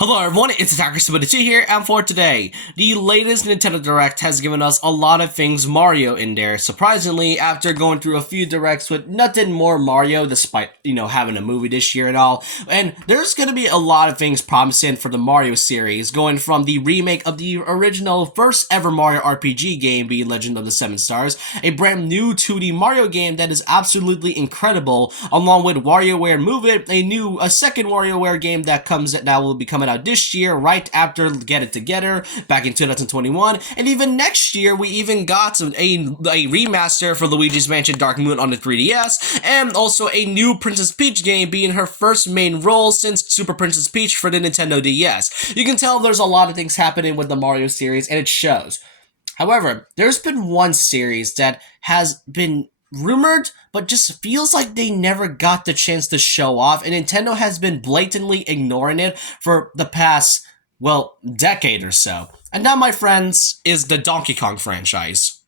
Hello everyone, it's Attacker72 here, and for today, the latest Nintendo Direct has given us a lot of things Mario in there. Surprisingly, after going through a few Directs with nothing more Mario, despite, having a movie this year and all, and there's gonna be a lot of things promising for the Mario series, going from the remake of the original first ever Mario RPG game being Legend of the Seven Stars, a brand new 2D Mario game that is absolutely incredible, along with WarioWare Move It, a second WarioWare game that will be coming out this year, right after Get It Together, back in 2021, and even next year, we even got a remaster for Luigi's Mansion Dark Moon on the 3DS, and also a new Princess Peach game being her first main role since Super Princess Peach for the Nintendo DS. You can tell there's a lot of things happening with the Mario series, and it shows. However, there's been one series that has been rumored, but just feels like they never got the chance to show off, and Nintendo has been blatantly ignoring it for the past, decade or so. And that, my friends, is the Donkey Kong franchise.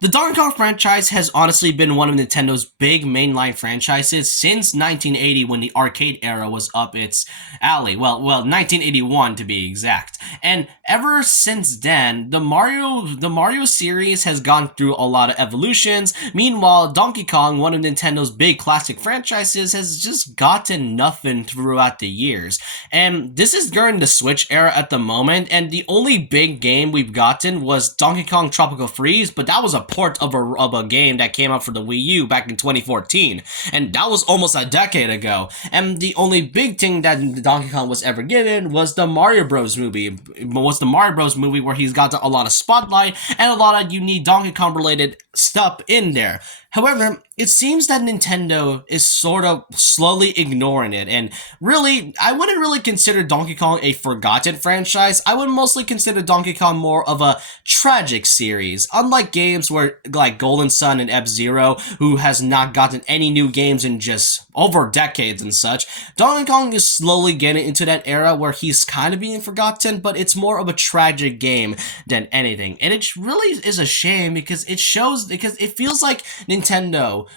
The Donkey Kong franchise has honestly been one of Nintendo's big mainline franchises since 1980 when the arcade era was up its alley. Well, 1981 to be exact. And ever since then, the Mario series has gone through a lot of evolutions. Meanwhile, Donkey Kong, one of Nintendo's big classic franchises, has just gotten nothing throughout the years. And this is during the Switch era at the moment, and the only big game we've gotten was Donkey Kong Tropical Freeze, but that was a port of a game that came out for the Wii U back in 2014, and that was almost a decade ago. And the only big thing that Donkey Kong was ever given was the Mario Bros. Movie. Where he's got a lot of spotlight and a lot of unique Donkey Kong related stuff in there. However, it seems that Nintendo is sort of slowly ignoring it, and really, I wouldn't really consider Donkey Kong a forgotten franchise. I would mostly consider Donkey Kong more of a tragic series. Unlike games where, like Golden Sun and F-Zero, who has not gotten any new games in just over decades and such, Donkey Kong is slowly getting into that era where he's kind of being forgotten, but it's more of a tragic game than anything. And it really is a shame because it feels like Nintendo,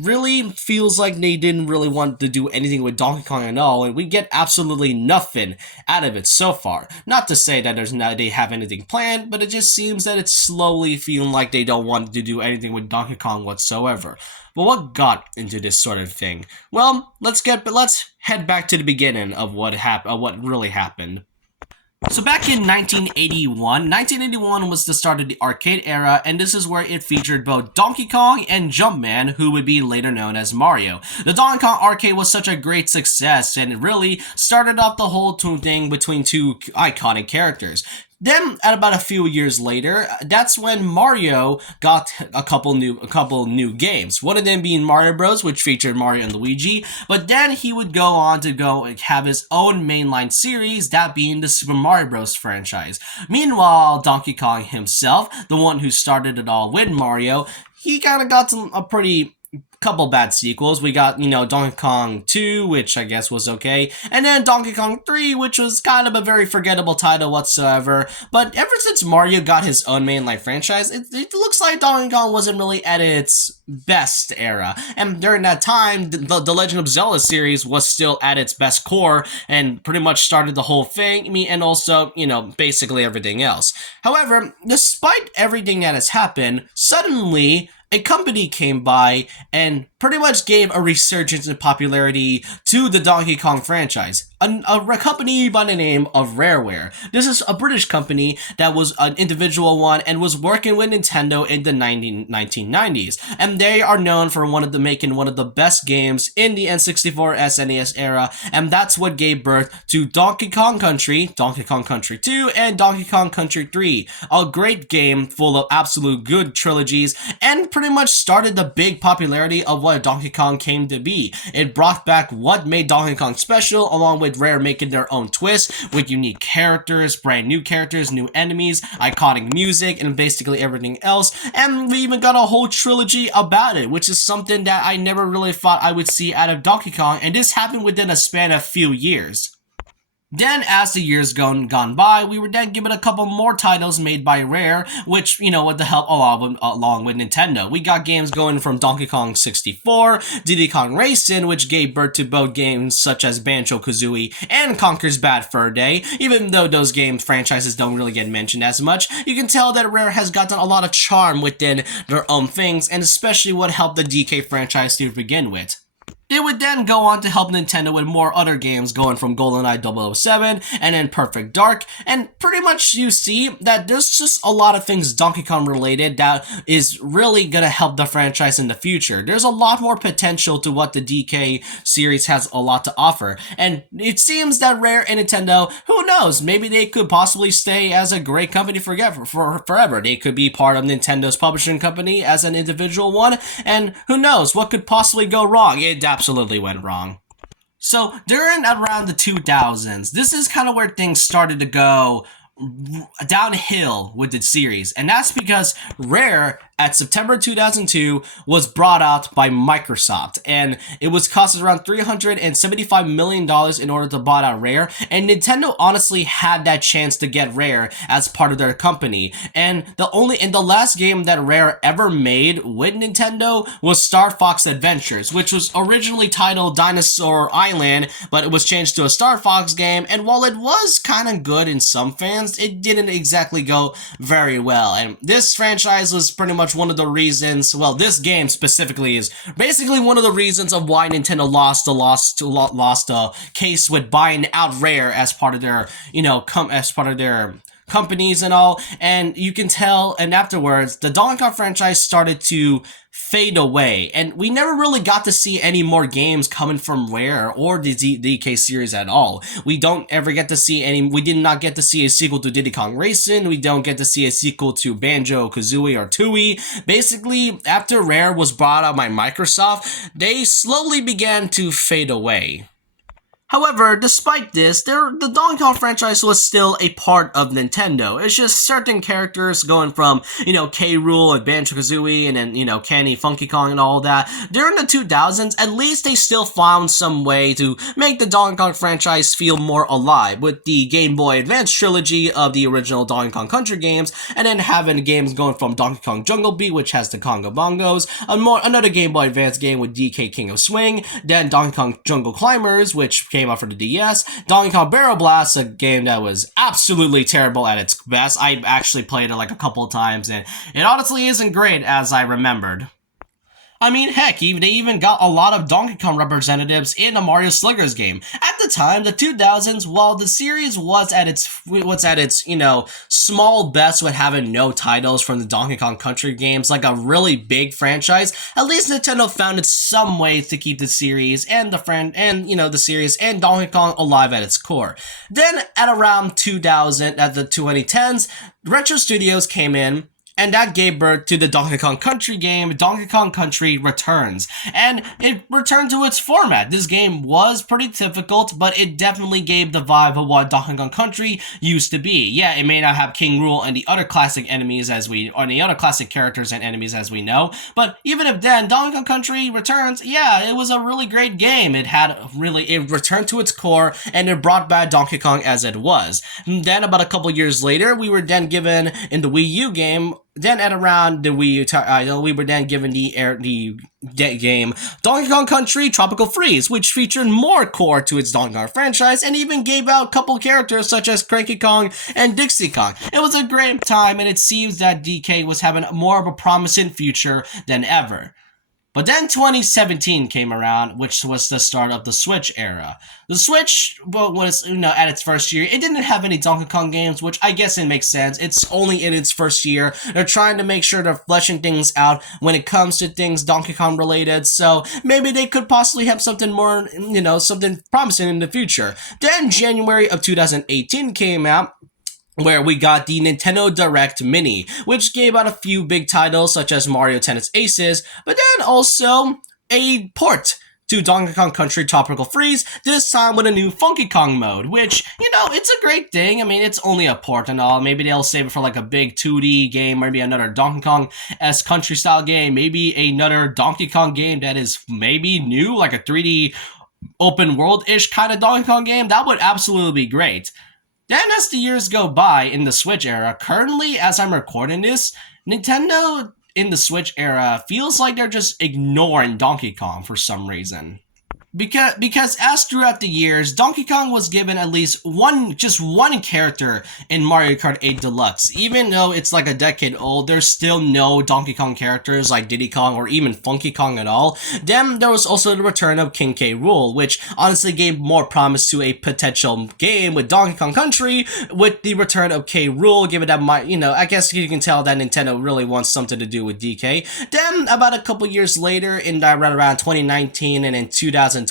really feels like they didn't really want to do anything with Donkey Kong at all, and we get absolutely nothing out of it so far. Not to say that they have anything planned, but it just seems that it's slowly feeling like they don't want to do anything with Donkey Kong whatsoever. But what got into this sort of thing? Well, let's head back to the beginning of what really happened. So back in 1981 was the start of the arcade era, and this is where it featured both Donkey Kong and Jumpman, who would be later known as Mario. The Donkey Kong arcade was such a great success, and it really started off the whole thing between two iconic characters. Then, at about a few years later, that's when Mario got a couple new games. One of them being Mario Bros, which featured Mario and Luigi. But then he would go on to have his own mainline series, that being the Super Mario Bros franchise. Meanwhile, Donkey Kong himself, the one who started it all with Mario, he kind of got a pretty couple bad sequels. We got, Donkey Kong 2, which I guess was okay, and then Donkey Kong 3, which was kind of a very forgettable title whatsoever. But ever since Mario got his own mainline franchise, it looks like Donkey Kong wasn't really at its best era. And during that time, the Legend of Zelda series was still at its best core and pretty much started the whole thing, and also, basically everything else. However, despite everything that has happened, suddenly a company came by and pretty much gave a resurgence in popularity to the Donkey Kong franchise. A company by the name of RareWare. This is a British company that was an individual one and was working with Nintendo in the 1990s. And they are known for making one of the best games in the N64 SNES era, and that's what gave birth to Donkey Kong Country, Donkey Kong Country 2, and Donkey Kong Country 3. A great game full of absolute good trilogies, and pretty much started the big popularity of what Donkey Kong came to be. It brought back what made Donkey Kong special, along with Rare making their own twist with unique characters, brand new characters, new enemies, iconic music, and basically everything else. And we even got a whole trilogy about it, which is something that I never really thought I would see out of Donkey Kong, and this happened within a span of few years. Then, as the years gone by, we were then given a couple more titles made by Rare, which, with the help along with Nintendo. We got games going from Donkey Kong 64, Diddy Kong Racing, which gave birth to both games such as Banjo-Kazooie and Conker's Bad Fur Day. Even though those game franchises don't really get mentioned as much, you can tell that Rare has gotten a lot of charm within their own things, and especially what helped the DK franchise to begin with. It would then go on to help Nintendo with more other games going from GoldenEye 007 and then Perfect Dark, and pretty much you see that there's just a lot of things Donkey Kong related that is really gonna help the franchise in the future. There's a lot more potential to what the DK series has a lot to offer, and it seems that Rare and Nintendo, who knows, maybe they could possibly stay as a great company for forever. They could be part of Nintendo's publishing company as an individual one, and who knows what could possibly go wrong. It absolutely went wrong. So during around the 2000s, this is kind of where things started to go downhill with the series, and that's because Rare at September 2002 was brought out by Microsoft, and it was costed around $375 million in order to buy out Rare, and Nintendo honestly had that chance to get Rare as part of their company, and the last game that Rare ever made with Nintendo was Star Fox Adventures, which was originally titled Dinosaur Island, but it was changed to a Star Fox game, and while it was kind of good in some fans, it didn't exactly go very well. And this franchise was pretty much one of the reasons, well, this game specifically is basically one of the reasons of why Nintendo lost a case with buying out Rare as part of their, as part of their companies and all. And you can tell, and afterwards, the Donkey Kong franchise started to fade away, and we never really got to see any more games coming from Rare or the DK series at all. We don't ever get to see any. We did not get to see a sequel to Diddy Kong Racing. We don't get to see a sequel to Banjo-Kazooie or Tooie. Basically, after Rare was bought out by Microsoft, they slowly began to fade away. However, despite this, the Donkey Kong franchise was still a part of Nintendo. It's just certain characters going from, K. Rool and Banjo-Kazooie and then, Kenny, Funky Kong and all that. During the 2000s, at least they still found some way to make the Donkey Kong franchise feel more alive with the Game Boy Advance trilogy of the original Donkey Kong Country games, and then having games going from Donkey Kong Jungle Beat, which has the Conga Bongos, another Game Boy Advance game with DK King of Swing, then Donkey Kong Jungle Climbers, which came out for the DS, Donkey Kong Barrel Blast, a game that was absolutely terrible at its best. I actually played it like a couple of times, and it honestly isn't great as I remembered. I mean, heck, they even got a lot of Donkey Kong representatives in the Mario Sluggers game. At the time, the 2000s, while the series was at its small best with having no titles from the Donkey Kong Country games, like a really big franchise, at least Nintendo found some ways to keep the series and the series and Donkey Kong alive at its core. Then, at around 2000, at the 2010s, Retro Studios came in, and that gave birth to the Donkey Kong Country game, Donkey Kong Country Returns. And it returned to its format. This game was pretty difficult, but it definitely gave the vibe of what Donkey Kong Country used to be. Yeah, it may not have King Rool and the other classic characters and enemies as we know, but even if then, Donkey Kong Country Returns, yeah, it was a really great game. It returned to its core, and it brought back Donkey Kong as it was. And then about a couple years later, we were then given, in the Wii U game, then at around the Wii U, we were then given the game Donkey Kong Country Tropical Freeze, which featured more core to its Donkey Kong franchise and even gave out a couple characters such as Cranky Kong and Dixie Kong. It was a great time, and it seems that DK was having more of a promising future than ever. But then 2017 came around, which was the start of the Switch era. The Switch was, at its first year, it didn't have any Donkey Kong games, which I guess it makes sense. It's only in its first year. They're trying to make sure they're fleshing things out when it comes to things Donkey Kong related, so maybe they could possibly have something more, something promising in the future. Then January of 2018 came out, where we got the Nintendo Direct Mini, which gave out a few big titles such as Mario Tennis Aces, but then also a port to Donkey Kong Country Tropical Freeze, this time with a new Funky Kong mode, which, it's a great thing. I mean, it's only a port and all. Maybe they'll save it for like a big 2D game, maybe another Donkey Kong-esque country-style game, maybe another Donkey Kong game that is maybe new, like a 3D open world-ish kind of Donkey Kong game, that would absolutely be great. Then, as the years go by in the Switch era, currently, as I'm recording this, Nintendo in the Switch era feels like they're just ignoring Donkey Kong for some reason. Because as throughout the years, Donkey Kong was given at least one character in Mario Kart 8 Deluxe. Even though it's like a decade old, there's still no Donkey Kong characters like Diddy Kong or even Funky Kong at all. Then there was also the return of King K. Rool, which honestly gave more promise to a potential game with Donkey Kong Country with the return of K. Rool, given that I guess you can tell that Nintendo really wants something to do with DK. Then about a couple years later, in around 2019 and in 2020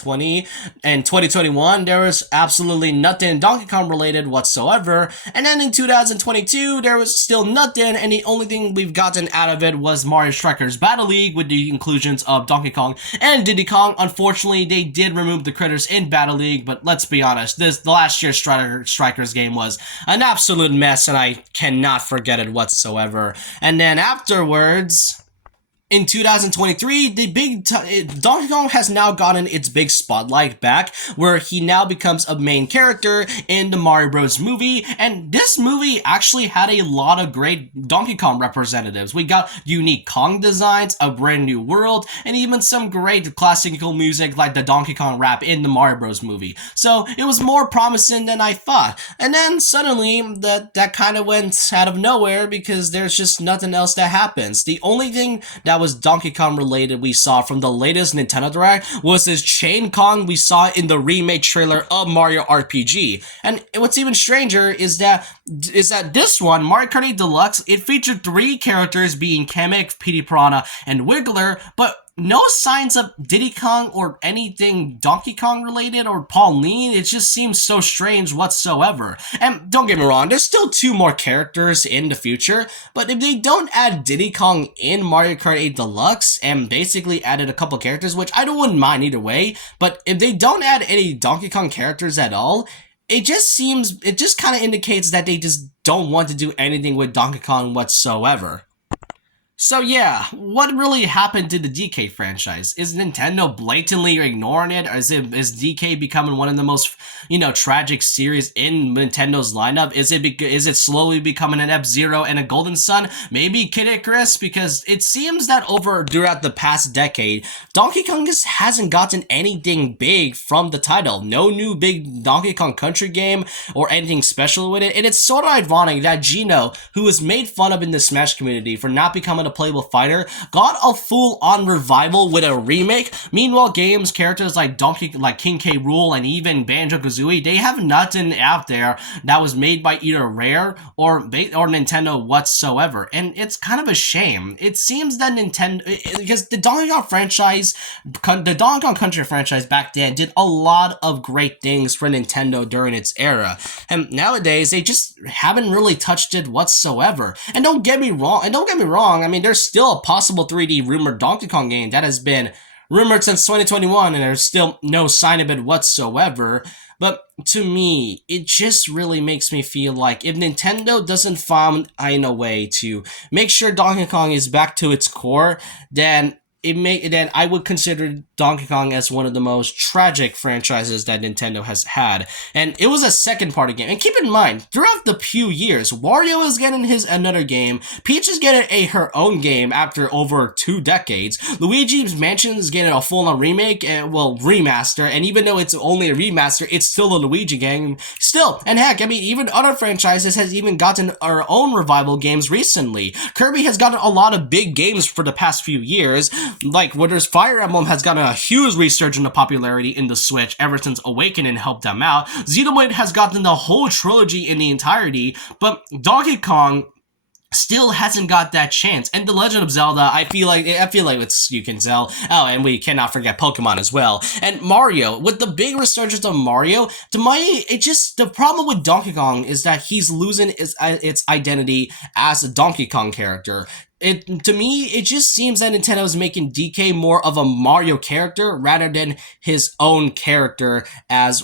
and 2021, there was absolutely nothing Donkey Kong related whatsoever. And then in 2022, there was still nothing, and the only thing we've gotten out of it was Mario Strikers Battle League with the inclusions of Donkey Kong and Diddy Kong. Unfortunately, they did remove the critters in Battle League, but let's be honest, the last year's Strikers game was an absolute mess, and I cannot forget it whatsoever. And then afterwards, in 2023, Donkey Kong has now gotten its big spotlight back, where he now becomes a main character in the Mario Bros. Movie, and this movie actually had a lot of great Donkey Kong representatives. We got unique Kong designs, a brand new world, and even some great classical music like the Donkey Kong rap in the Mario Bros. Movie. So it was more promising than I thought. And then suddenly, that kind of went out of nowhere because there's just nothing else that happens. The only thing that was Donkey Kong related we saw from the latest Nintendo Direct was this Chain Kong we saw in the remake trailer of Mario RPG. And what's even stranger is that this one, Mario Kart 8 Deluxe, it featured 3 characters being Kamek, Petey Piranha, and Wiggler, but no signs of Diddy Kong or anything Donkey Kong related or Pauline. It just seems so strange whatsoever. And don't get me wrong, there's still 2 more characters in the future, but if they don't add Diddy Kong in Mario Kart 8 Deluxe and basically added a couple characters, which I wouldn't mind either way, but if they don't add any Donkey Kong characters at all, it just kind of indicates that they just don't want to do anything with Donkey Kong whatsoever. So yeah, what really happened to the DK franchise? Is Nintendo blatantly ignoring it? Or is DK becoming one of the most, tragic series in Nintendo's lineup? Is it slowly becoming an F-Zero and a Golden Sun? Maybe Kid Icarus? Because it seems that throughout the past decade, Donkey Kong just hasn't gotten anything big from the title. No new big Donkey Kong Country game or anything special with it. And it's sort of ironic that Gino, who was made fun of in the Smash community for not becoming a playable fighter, got a full-on revival with a remake. Meanwhile, characters like King K. Rool and even Banjo-Kazooie, they have nothing out there that was made by either Rare or Nintendo whatsoever, and it's kind of a shame. It seems that Nintendo, because the Donkey Kong Country franchise back then did a lot of great things for Nintendo during its era, and nowadays they just haven't really touched it whatsoever. And don't get me wrong, I mean, there's still a possible 3D rumored Donkey Kong game that has been rumored since 2021, and there's still no sign of it whatsoever. But to me, it just really makes me feel like if Nintendo doesn't find a way to make sure Donkey Kong is back to its core, then I would consider Donkey Kong as one of the most tragic franchises that Nintendo has had. And it was a second-party game. And keep in mind, throughout the few years, Wario is getting another game, Peach is getting her own game after over 2 decades, Luigi's Mansion is getting a full-on remake, remaster, and even though it's only a remaster, it's still a Luigi game. Still, and heck, I mean, even other franchises has even gotten our own revival games recently. Kirby has gotten a lot of big games for the past few years, like Wither's Fire Emblem has gotten a huge resurgence of popularity in the Switch ever since Awakening helped them out. Xenoblade has gotten the whole trilogy in the entirety, but Donkey Kong still hasn't got that chance. And The Legend of Zelda, I feel like it's, you can tell. Oh, and we cannot forget Pokemon as well. And Mario, with the big resurgence of Mario, the problem with Donkey Kong is that he's losing its identity as a Donkey Kong character. To me, it just seems that Nintendo is making DK more of a Mario character rather than his own character as,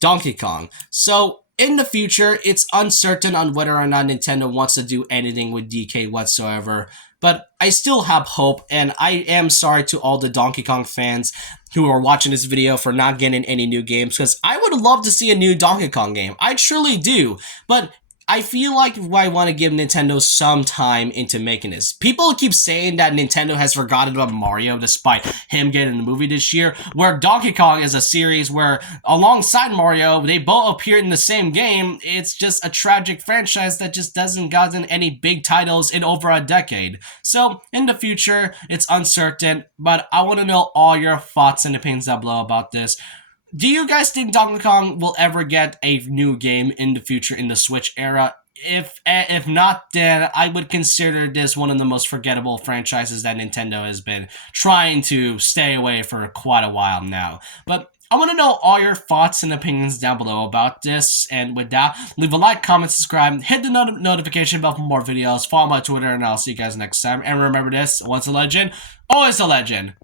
Donkey Kong. So, in the future, it's uncertain on whether or not Nintendo wants to do anything with DK whatsoever. but I still have hope, and I am sorry to all the Donkey Kong fans who are watching this video for not getting any new games, because I would love to see a new Donkey Kong game. I truly do, but I feel like I want to give Nintendo some time into making this. People keep saying that Nintendo has forgotten about Mario despite him getting the movie this year, where Donkey Kong is a series where alongside Mario, they both appeared in the same game. It's just a tragic franchise that just doesn't gotten any big titles in over a decade. So in the future, it's uncertain, but I want to know all your thoughts and opinions down below about this. Do you guys think Donkey Kong will ever get a new game in the future in the Switch era? If not, then I would consider this one of the most forgettable franchises that Nintendo has been trying to stay away for quite a while now. But I want to know all your thoughts and opinions down below about this. And with that, leave a like, comment, subscribe, hit the notification bell for more videos, follow my Twitter, and I'll see you guys next time. And remember this, once a legend, always a legend.